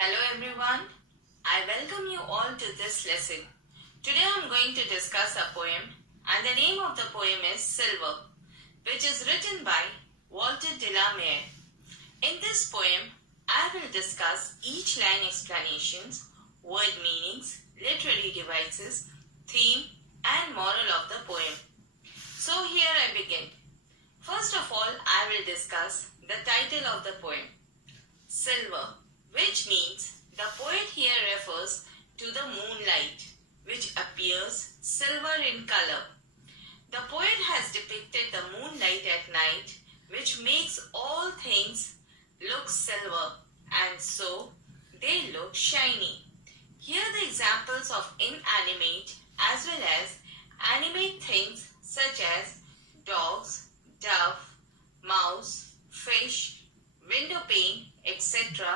Hello everyone, I welcome you all to this lesson. Today I am going to discuss a poem and the name of the poem is Silver, which is written by Walter de la Mare. In this poem, I will discuss each line explanations, word meanings, literary devices, theme and moral of the poem. So here I begin. First of all, I will discuss the title of the poem, Silver, which means the poet here refers to the moonlight, which appears silver in color. The poet has depicted the moonlight at night, which makes all things look silver, and so they look shiny. Here are the examples of inanimate as well as animate things such as dogs, dove, mouse, fish, window pane, etc.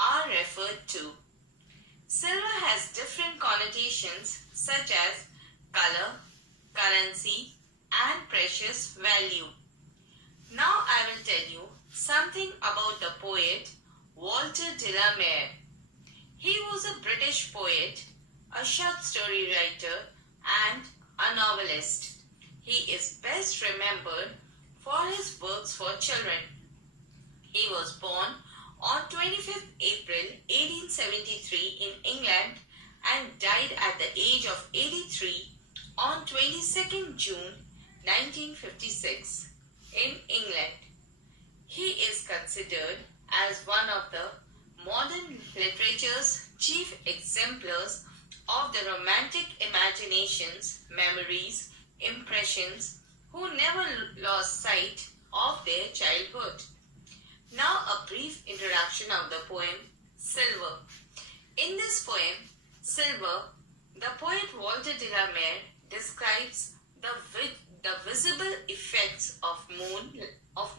are referred to. Silver has different connotations such as color, currency and precious value. Now I will tell you something about the poet Walter de la Mare. He was a British poet, a short story writer and a novelist. He is best remembered for his works for children. He was born on 25th April 1873 in England and died at the age of 83 on 22nd June 1956 in England. He is considered as one of the modern literature's chief exemplars of the romantic imaginations, memories, impressions, who never lost sight of their childhood. Now a brief introduction of the poem Silver. In this poem, Silver, the poet Walter de la Mare describes the visible effects of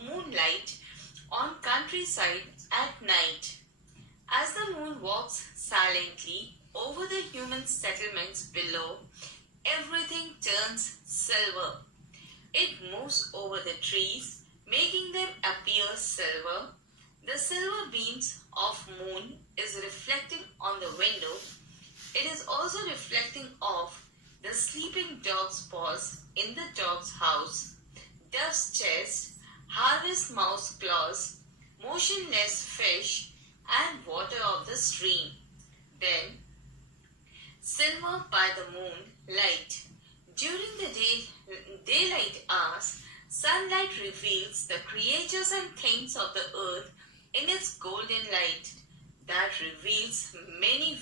moonlight on countryside at night. As the moon walks silently over the human settlements below, everything turns silver. It moves over the trees, making them appear silver. The silver beams of moon is reflecting on the window. It is also reflecting off the sleeping dog's paws in the dog's house, dove's chest, harvest mouse claws, motionless fish and water of the stream. Then, silver by the moon light. During the daylight hours, sunlight reveals the creatures and things of the earth in its golden light that reveals many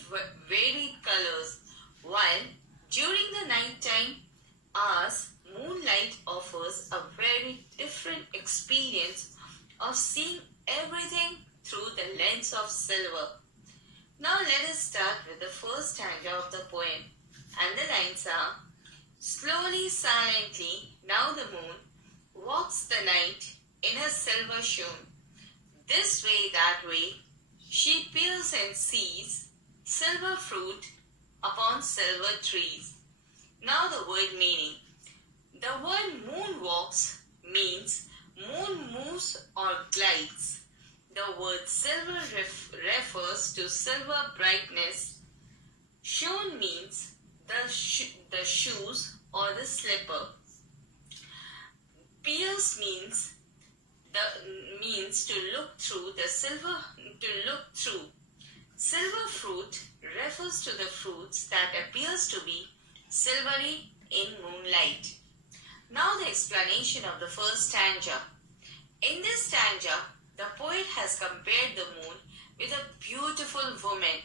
varied colors, while during the nighttime hours, moonlight offers a very different experience of seeing everything through the lens of silver. Now let us start with the first stanza of the poem, and the lines are: slowly, silently, now the moon walks the night in her silver shoon. This way, that way, she peers and sees silver fruit upon silver trees. Now the word meaning. The word moon walks means moon moves or glides. The word silver refers to silver brightness. Shoon means the shoes or the slipper. Pierce means to look through the silver. Silver fruit refers to the fruits that appears to be silvery in moonlight. Now the explanation of the first stanza. In this stanza, the poet has compared the moon with a beautiful woman.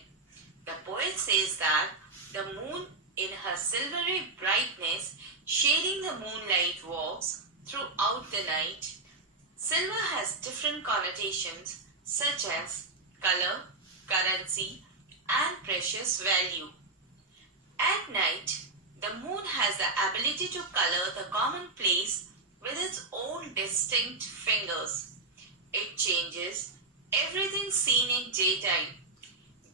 The poet says that the moon in her silvery brightness shading the moonlight walks throughout the night. Silver has different connotations such as color, currency and precious value. At night, the moon has the ability to color the commonplace with its own distinct fingers. It changes everything seen in daytime.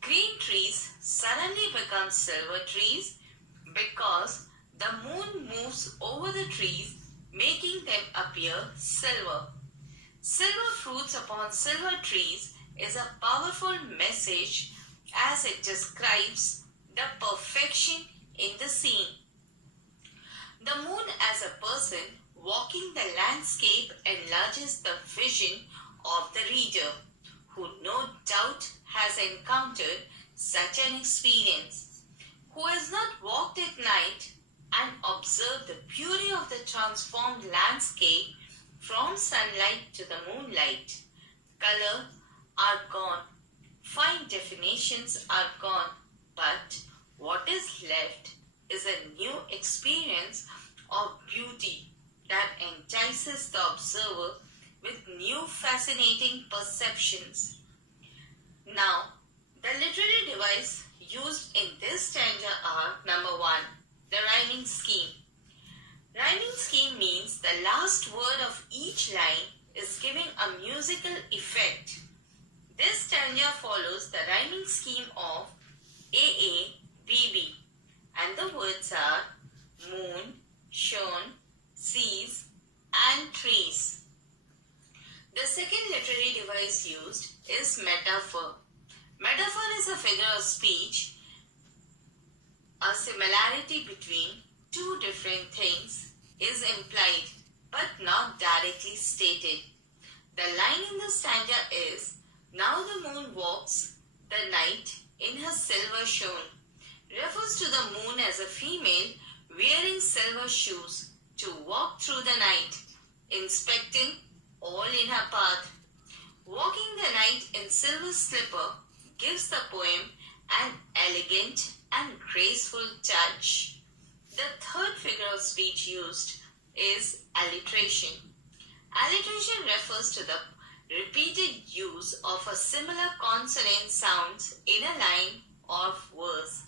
Green trees suddenly become silver trees because the moon moves over the trees, making them appear silver. Silver fruits upon silver trees is a powerful message as it describes the perfection in the scene. The moon as a person walking the landscape enlarges the vision of the reader, who no doubt has encountered such an experience, who has not walked at night and observed the beauty of the transformed landscape from sunlight to the moonlight. Color are gone, fine definitions are gone, but what is left is a new experience of beauty that entices the observer with new fascinating perceptions. Now, the literary device used in this stanza are: number 1, the rhyming scheme. Rhyming scheme means the last word of each line is giving a musical effect. This stanza follows the rhyming scheme of AA, BB, and the words are moon, shone, seas, and trees. The second literary device used is metaphor. Metaphor is a figure of speech, a similarity between two different things is implied but not directly stated. The line in the stanza is, now the moon walks the night in her silver shone, refers to the moon as a female wearing silver shoes to walk through the night, inspecting all in her path. Walking the night in silver slipper gives the poem an elegant and graceful touch. The third figure of speech used is alliteration. Alliteration refers to the repeated use of a similar consonant sounds in a line or verse.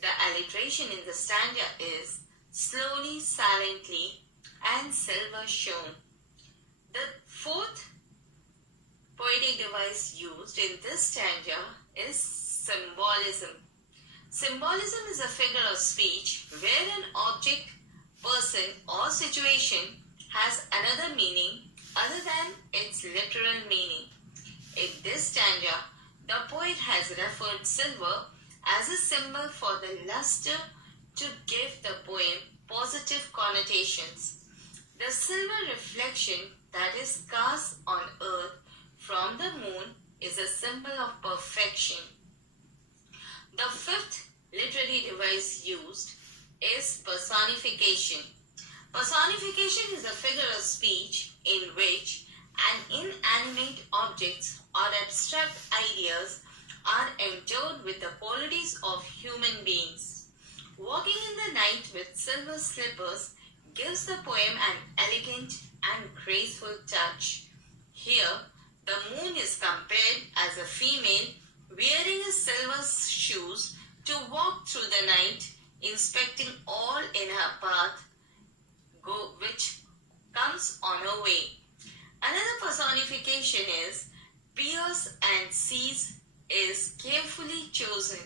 The alliteration in the stanza is slowly, silently, and silver shone. The fourth poetic device used in this stanza is symbolism. Symbolism is a figure of speech where an object, person, or situation has another meaning other than its literal meaning. In this stanza, the poet has referred silver as a symbol for the luster to give the poem positive connotations. The silver reflection that is cast on earth from the moon is a symbol of perfection. The fifth literary device used is personification. Personification is a figure of speech in which an inanimate objects or abstract ideas are endowed with the qualities of human beings. Walking in the night with silver slippers gives the poem an elegant and graceful touch. Here, the moon is compared as a female wearing a silver shoes to walk through the night, inspecting all in her path, which comes on her way. Another personification is piers and seas is carefully chosen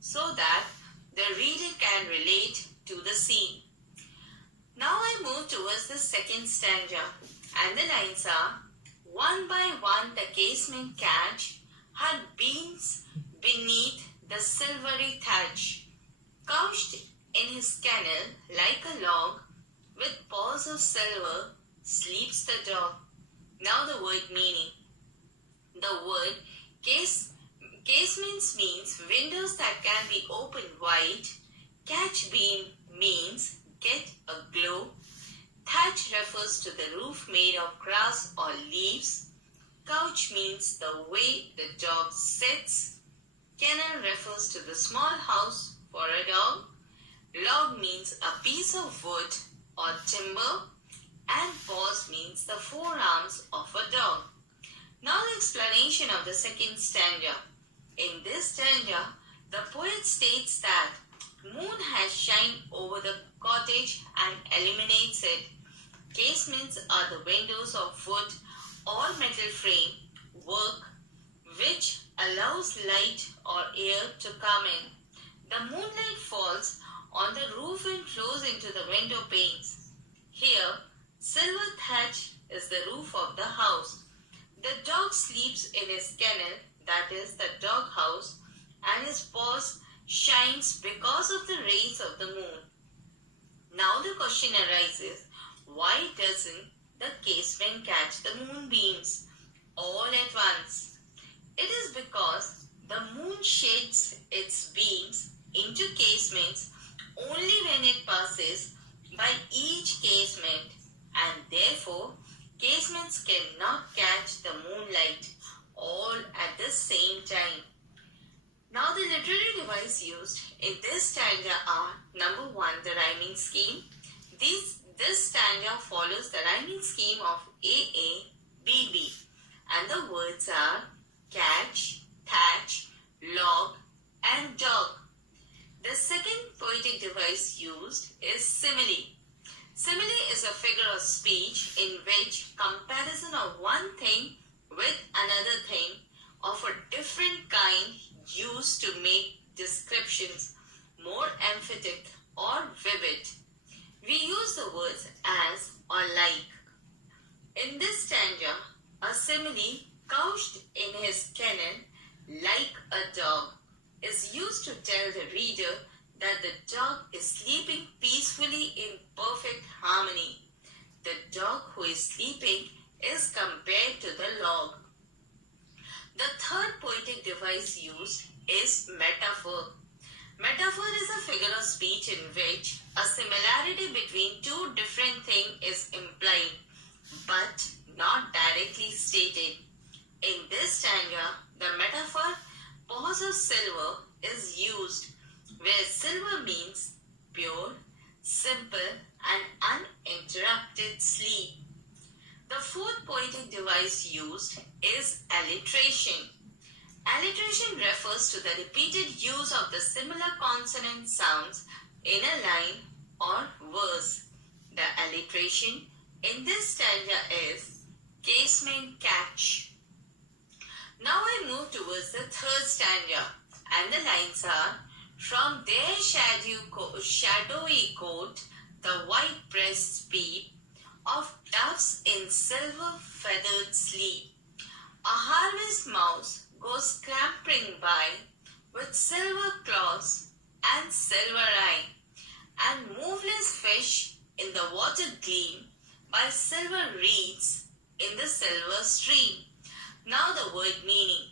so that the reader can relate to the scene. Now I move towards the second stanza, and the lines are: one by one the casement catch her beams beneath the silvery thatch. Couched in his kennel like a log, with paws of silver sleeps the dog. Now the word meaning. The word casements means windows that can be opened wide. Catch beam means get a glow. Thatch refers to the roof made of grass or leaves. Couch means the way the dog sits. Kennel refers to the small house for a dog. Log means a piece of wood or timber. And paws means the forearms of a dog. Now the explanation of the second stanza. In this stanza, the poet states that moon has shined over the cottage and illuminates it. Casements are the windows of wood or metal frame work which allows light or air to come in. The moonlight falls on the roof and flows into the window panes. Here, silver thatch is the roof of the house. The dog sleeps in his kennel, that is the dog house, and his paws shines because of the rays of the moon. Now the question arises, why doesn't the casement catch the moonbeams all at once? It is because the moon shades its beams into casements only when it passes by each casement, and therefore casements cannot catch the moonlight all at the same time. Now the literary device used in this stanza are: number 1, the rhyming scheme. This stanza follows the rhyming scheme of AA, BB, and the words are catch, thatch, log, and dog. The second poetic device used is simile. Simile is a figure of speech in which comparison of one thing with another thing of a different kind used to make descriptions more emphatic or vivid. We use the words as or like. In this stanza, a simile couched in his kennel like a dog is used to tell the reader that the dog is sleeping peacefully in perfect harmony. The dog who is sleeping is compared to the log. The third poetic device used is metaphor. Metaphor is a figure of speech in which a similarity between two different things is implied but not directly stated. In this stanza, the metaphor paws of silver is used, where silver means pure, simple, and uninterrupted sleep. The fourth poetic device used is alliteration. Alliteration refers to the repeated use of the similar consonant sounds in a line or verse. The alliteration in this stanza is casement catch. Now I move towards the third stanza, and the lines are: from their shadowy coat, the white breasts peep, of doves in silver feathered sleep. A harvest mouse goes scampering by, with silver claws and silver eye, and moveless fish in the water gleam by silver reeds in the silver stream. Now the word meaning.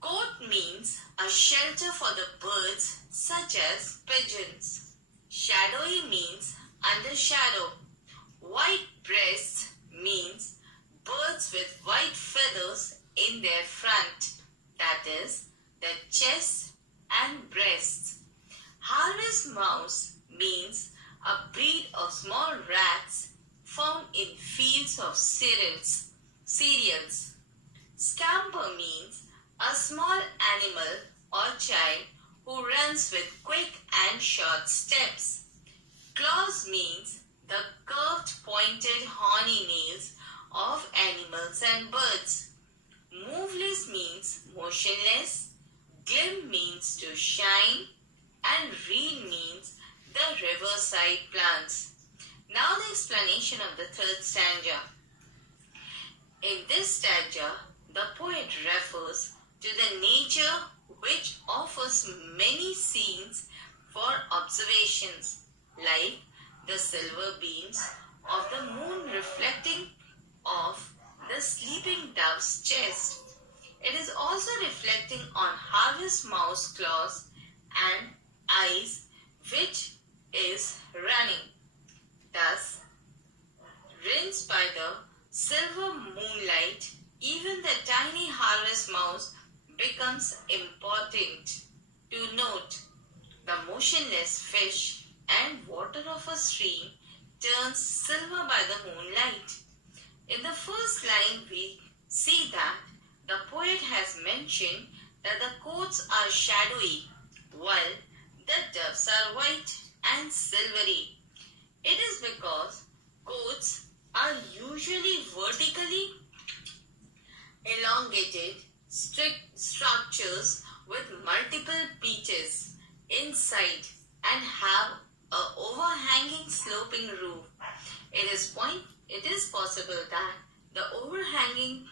Coat means a shelter for the birds such as pigeons. Shadowy means under shadow. White breasts means birds with white feathers in their front, that is, the chest and breasts. Harvest mouse means a breed of small rats found in fields of cereals. Scamper means a small animal or child who runs with quick and short steps. Claws means the curved pointed horny nails of animals and birds. Moveless means motionless. Glim means to shine, and reed means the riverside plants. Now the explanation of the third stanza. In this stanza, the poet refers to the nature which offers many scenes for observations, like the silver beams of the moon reflecting off the sleeping dove's chest. It is also reflecting on harvest mouse claws and eyes which is running. Thus, rinsed by the silver moonlight, even the tiny harvest mouse becomes important to note. The motionless fish and water of a stream turns silver by the moonlight. In the first line, we see that the poet has mentioned that the coats are shadowy, while the doves are white and silvery. It is because coats are usually vertically elongated structures with multiple pitches inside and have an overhanging sloping roof. It is possible that the overhanging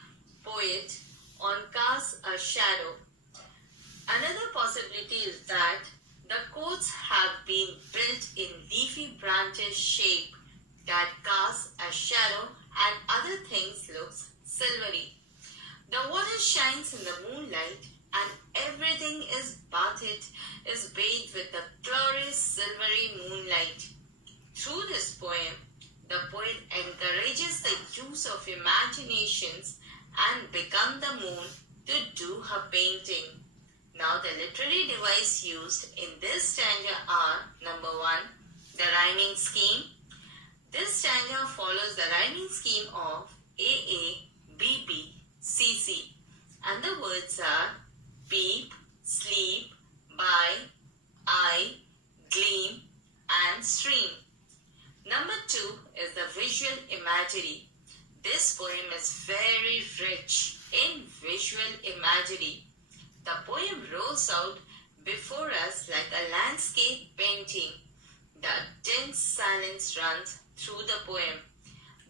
poet on casts a shadow. Another possibility is that the coats have been built in leafy branches shape that casts a shadow and other things looks silvery. The water shines in the moonlight and everything is bathed with the glorious silvery moonlight. Through this poem, the poet encourages the use of imaginations and become the moon to do her painting. Now the literary device used in this stanza are: number 1, the rhyming scheme. This stanza follows the rhyming scheme of AA, BB, CC, and the words are peep, sleep, buy, eye, gleam, and stream. Number 2 is the visual imagery. This poem is very rich in visual imagery. The poem rolls out before us like a landscape painting. The dense silence runs through the poem.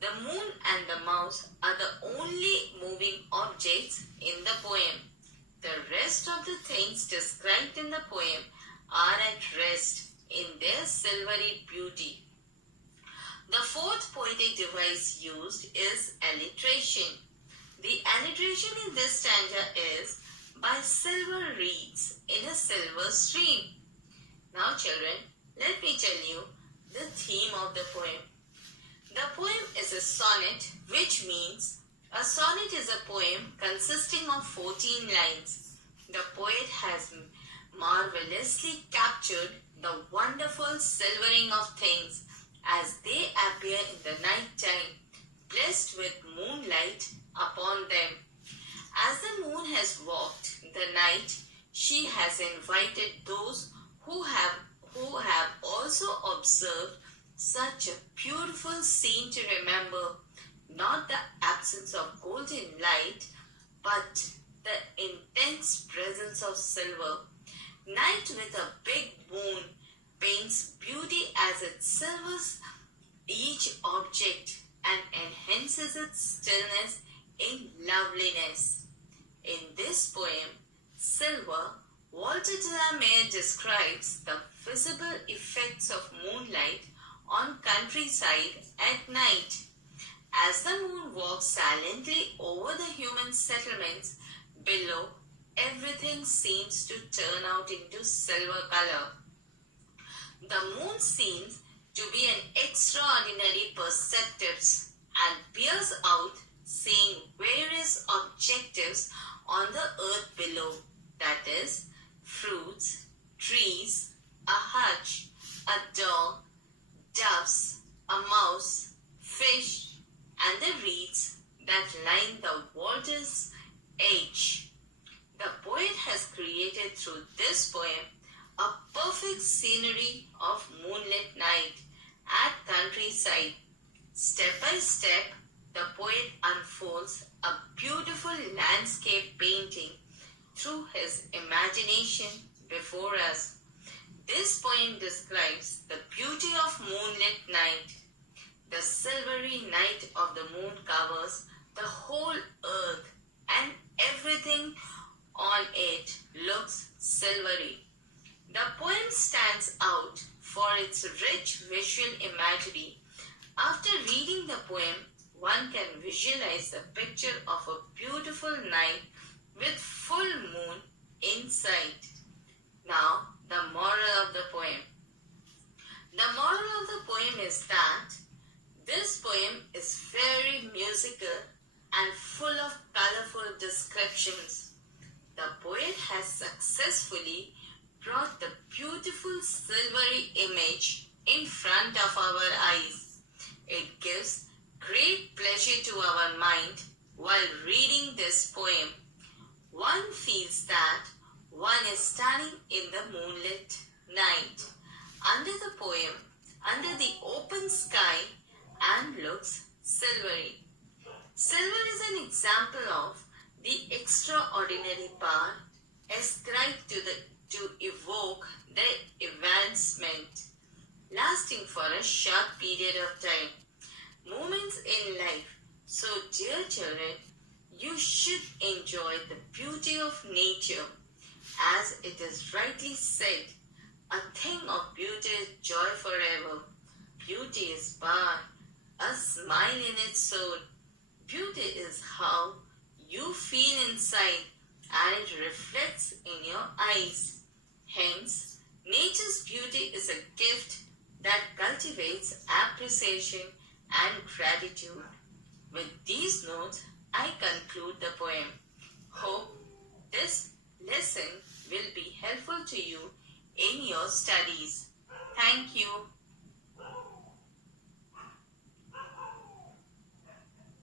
The moon and the mouse are the only moving objects in the poem. The rest of the things described in the poem are at rest in their silvery beauty. The fourth poetic device used is alliteration. The alliteration in this stanza is by silver reeds in a silver stream. Now children, let me tell you the theme of the poem. The poem is a sonnet, which means a sonnet is a poem consisting of 14 lines. The poet has marvelously captured the wonderful silvering of things as they appear in the night time, blessed with moonlight upon them. As the moon has walked the night, she has invited those who have also observed such a beautiful scene to remember not the absence of golden light, but the intense presence of silver. Night with a big moon paints beauty as it silvers each object and enhances its stillness in loveliness. In this poem, Silver, Walter de la Mare describes the visible effects of moonlight on countryside at night. As the moon walks silently over the human settlements below, everything seems to turn out into silver color. The moon seems to be an extraordinary perceptive and peers out, seeing various objectives on the earth below, that is, fruits, trees, a hutch, a dog, doves, a mouse, fish, and the reeds that line the water's edge. The poet has created through this poem a perfect scenery of moonlit night at countryside. Step by step, the poet unfolds a beautiful landscape painting through his imagination before us. This poem describes the beauty of moonlit night. The silvery night of the moon covers the whole earth and everything on it looks silvery. The poem stands out for its rich visual imagery. After reading the poem, one can visualize the picture of a beautiful night with full moon in sight. Now, the moral of the poem. The moral of the poem is that this poem is very musical and full of colorful descriptions. The poet has successfully brought the beautiful silvery image in front of our eyes. It gives great pleasure to our mind while reading this poem. One feels that one is standing in the moonlit night, under the poem, under the open sky, and looks silvery. Silver is an example of the extraordinary power ascribed to evoke the advancement, lasting for a short period of time. Moments in life. So, dear children, You should enjoy the beauty of nature. As it is rightly said, a thing of beauty is joy forever. Beauty is power, a smile in its soul. Beauty is how you feel inside and it reflects in your eyes. Hence, nature's beauty is a gift that cultivates appreciation and gratitude. With these notes, I conclude the poem. Hope this lesson will be helpful to you in your studies. Thank you.